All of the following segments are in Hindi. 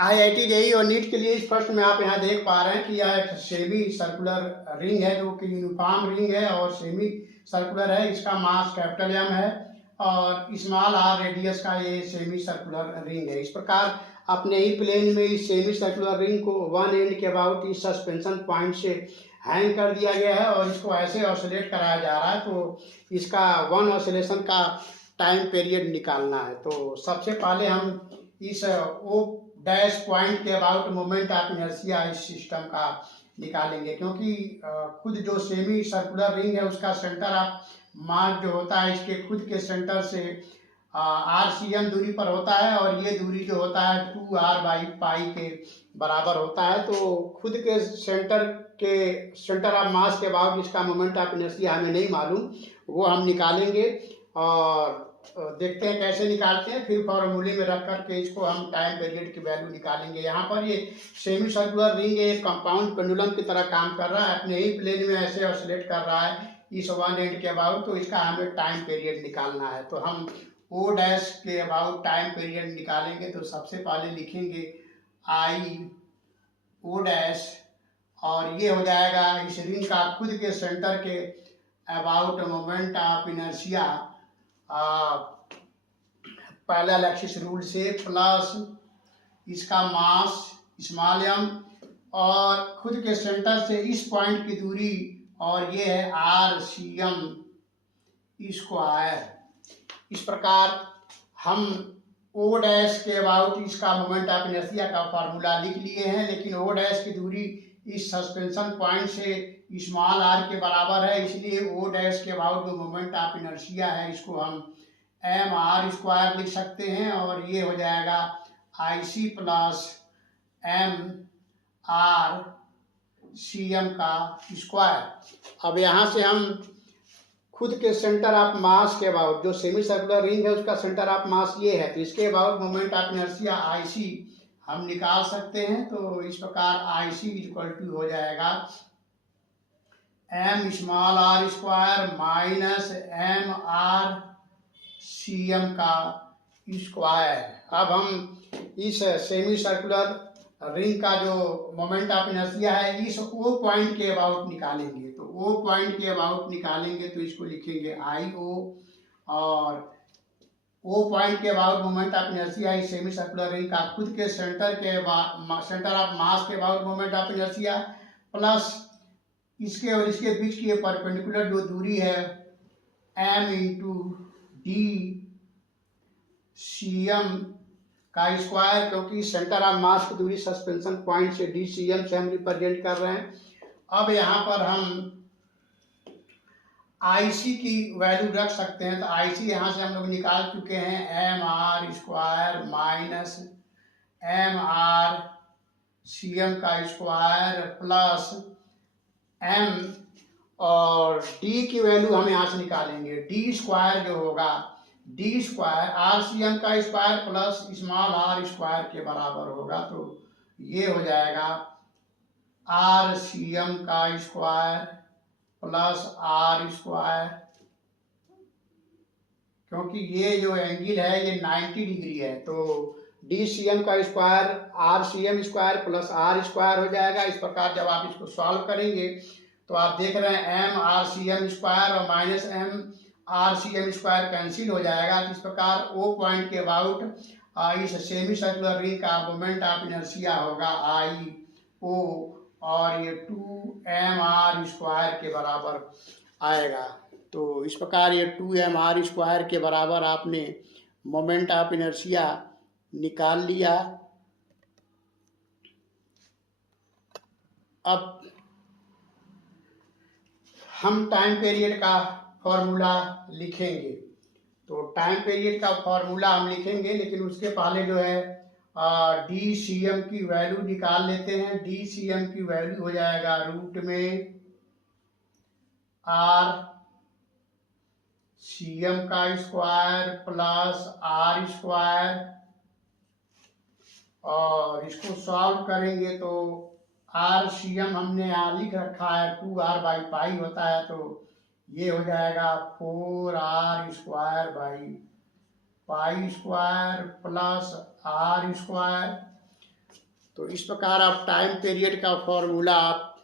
IIT जेईई और नीट के लिए इस प्रश्न में आप यहाँ देख पा रहे हैं कि यह एक सेमी सर्कुलर रिंग है जो कि यूनिफॉर्म रिंग है और सेमी सर्कुलर है। इसका मास कैपिटल M है और स्मॉल r रेडियस का ये सेमी सर्कुलर रिंग है। इस प्रकार अपने ही प्लेन में इस सेमी सर्कुलर रिंग को वन एंड के अबाउट इस सस्पेंशन पॉइंट से हैंग कर दिया गया है और इसको ऐसे ऑसिलेट कराया जा रहा है। तो इसका वन ऑसिलेशन का टाइम पीरियड निकालना है। तो सबसे पहले हम इस ओ डैश पॉइंट के अबाउट मोमेंट ऑफ इनर्शिया इस सिस्टम का निकालेंगे, क्योंकि खुद जो सेमी सर्कुलर रिंग है उसका सेंटर ऑफ मास जो होता है इसके खुद के सेंटर से RCM दूरी पर होता है और ये दूरी जो होता है 2r/पाई के बराबर होता है। तो खुद के सेंटर ऑफ मास के अबाउट इसका मोमेंट ऑफ इनर्शिया हमें नहीं मालूम, वो हम निकालेंगे और देखते हैं कैसे निकालते हैं। फिर फॉर्मूले में रख करके इसको हम टाइम पीरियड की वैल्यू निकालेंगे। यहाँ पर ये सेमी सर्कुलर रिंग एक कंपाउंड पेंडुलम की तरह काम कर रहा है, अपने ही प्लेन में ऐसे ऑसिलेट कर रहा है इस वन एंड के अबाउट। तो इसका हमें टाइम पीरियड निकालना है। तो हम ओ डैश के अबाउट टाइम पीरियड निकालेंगे। तो सबसे पहले लिखेंगे आई ओ डैश और ये हो जाएगा इस रिंग का खुद के सेंटर के about moment of inertia parallel axis rule से प्लस इसका मास स्मॉल m और खुद के सेंटर से इस पॉइंट की दूरी और ये है RCM स्क्वायर। इस प्रकार हम ओ डैश के अबाउट इसका मोमेंट ऑफ इनर्शिया का फार्मूला लिख लिए हैं, लेकिन ओ डैश की दूरी इस सस्पेंशन पॉइंट से स्मॉल r के बराबर है, इसलिए ओ डैश के अबाउट जो मोमेंट ऑफ इनर्शिया है इसको हम mr स्क्वायर लिख सकते हैं और ये हो जाएगा IC प्लस MRCM का स्क्वायर। अब यहाँ से हम खुद के सेंटर ऑफ मास के अबाउट जो सेमी सर्कुलर रिंग है उसका सेंटर ऑफ मास ये है, तो इसके about moment of inertia IC हम निकाल सकते हैं। तो इस प्रकार IC इक्वल टू हो जाएगा m small r square minus MRCM का स्क्वायर। अब हम इस सेमी सर्कुलर रिंग का जो मोमेंट ऑफ इनर्शिया है इस ओ पॉइंट के अबाउट निकालेंगे। तो ओ पॉइंट के अबाउट निकालेंगे तो इसको लिखेंगे IO और ओ पॉइंट के अबाउट मोमेंट ऑफ इनर्शिया इस सेमी सर्कुलर रिंग का खुद के सेंटर ऑफ मास के about moment of inertia plus इसके और इसके बीच की परपेंडिकुलर जो दूरी है m इंटू DCM का स्क्वायर, क्योंकि सेंटर ऑफ मास की दूरी सस्पेंशन पॉइंट से DCM से हम रिप्रेजेंट कर रहे हैं। अब यहाँ पर हम IC की वैल्यू रख सकते हैं। तो IC यहाँ से हम लोग निकाल चुके हैं MR स्क्वायर माइनस MRCM का स्क्वायर प्लस M और D की वैल्यू हम यहाँ से निकालेंगे। D स्क्वायर जो होगा D स्क्वायर RCM का square plus small r square के बराबर होगा। तो ये हो जाएगा RCM का स्क्वायर प्लस r स्क्वायर, क्योंकि ये जो एंगल है ये 90 डिग्री है। तो DCM का square RCM square plus r square हो जाएगा। इस प्रकार जब आप इसको सॉल्व करेंगे तो आप देख रहे हैं MRCM स्क्वायर और माइनस MRCM स्क्वायर कैंसिल हो जाएगा। इस प्रकार ओ पॉइंट के अबाउट इस सेमी सर्कुलर रिंग का मोमेंट ऑफ इनर्शिया होगा IO और ये 2mr स्क्वायर के बराबर आएगा। तो इस प्रकार ये 2mr स्क्वायर के बराबर आपने मोमेंट ऑफ इनर्शिया निकाल लिया। अब हम टाइम पीरियड का फॉर्मूला लिखेंगे। तो टाइम पीरियड का फॉर्मूला हम लिखेंगे, लेकिन उसके पहले जो है DCM की वैल्यू निकाल लेते हैं। DCM की वैल्यू हो जाएगा रूट में RCM का स्क्वायर प्लस r स्क्वायर और इसको सॉल्व करेंगे तो RCM हमने यहाँ लिख रखा है 2r/पाई होता है। तो ये हो जाएगा 4r square by pi square plus r square तो इस प्रकार आप टाइम पीरियड का फॉर्मूला आप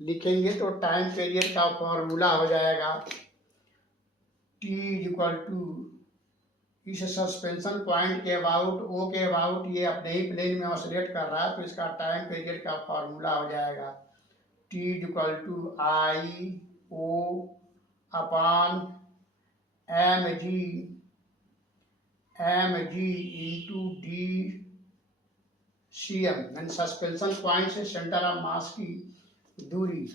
लिखेंगे तो टाइम पीरियड का फॉर्मूला हो जाएगा T इक्वल टू इस सस्पेंशन पॉइंट के अबाउट ओ के अबाउट ये अपने ही प्लेन में ऑसिलेट कर रहा है, तो इसका टाइम पीरियड का फॉर्मूला हो जाएगा T equal to I O upon M G into D C M, mean suspension point से सेंटर ऑफ मास की दूरी।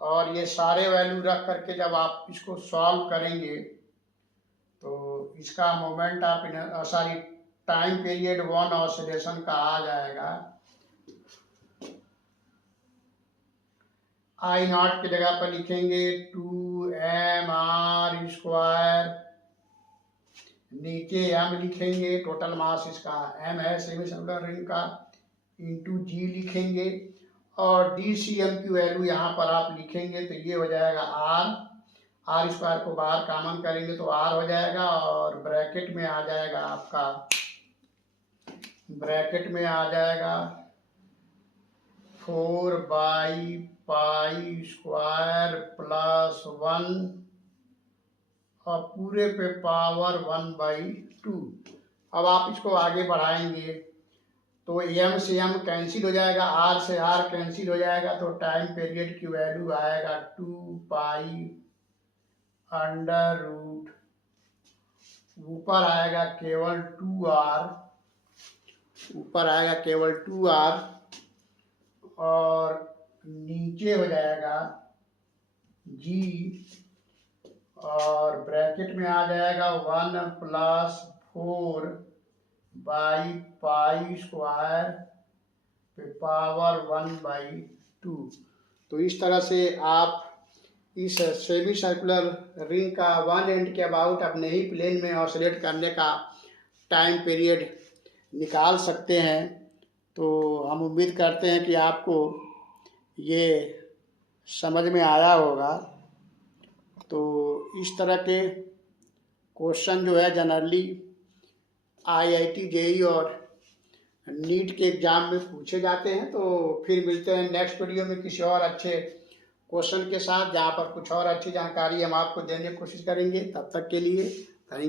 और ये सारे वैल्यू रख करके जब आप इसको सॉल्व करेंगे तो इसका moment of sorry time period one oscillation का आ जाएगा आई नॉट की जगह पर लिखेंगे 2mr स्क्वायर, नीचे m लिखेंगे, टोटल मास इसका m है सेमी सर्कुलर रिंग का, इंटू g लिखेंगे और DCM की वैल्यू यहाँ पर आप लिखेंगे तो ये हो जाएगा r स्क्वायर को बाहर कॉमन करेंगे तो r हो जाएगा और ब्रैकेट में आ जाएगा आपका, ब्रैकेट में आ जाएगा 4/पाई स्क्वायर प्लस 1 और पूरे पे पावर 1/2। अब आप इसको आगे बढ़ाएंगे तो m से m कैंसिल हो जाएगा, r से r कैंसिल हो जाएगा, तो टाइम पीरियड की वैल्यू आएगा 2 √, ऊपर आएगा केवल 2r, ऊपर आएगा केवल 2r और नीचे हो जाएगा g और ब्रैकेट में आ जाएगा 1 + 4/पाई स्क्वायर पे पावर 1/2। तो इस तरह से आप इस सेमी सर्कुलर रिंग का वन एंड के अबाउट अपने ही प्लेन में ऑसिलेट करने का टाइम पीरियड निकाल सकते हैं। तो हम उम्मीद करते हैं कि आपको ये समझ में आया होगा। तो इस तरह के क्वेश्चन जो है जनरली IIT JEE और नीट के एग्ज़ाम में पूछे जाते हैं। तो फिर मिलते हैं नेक्स्ट वीडियो में किसी और अच्छे क्वेश्चन के साथ, जहाँ पर कुछ और अच्छी जानकारी हम आपको देने की कोशिश करेंगे। तब तक के लिए थैंक यू।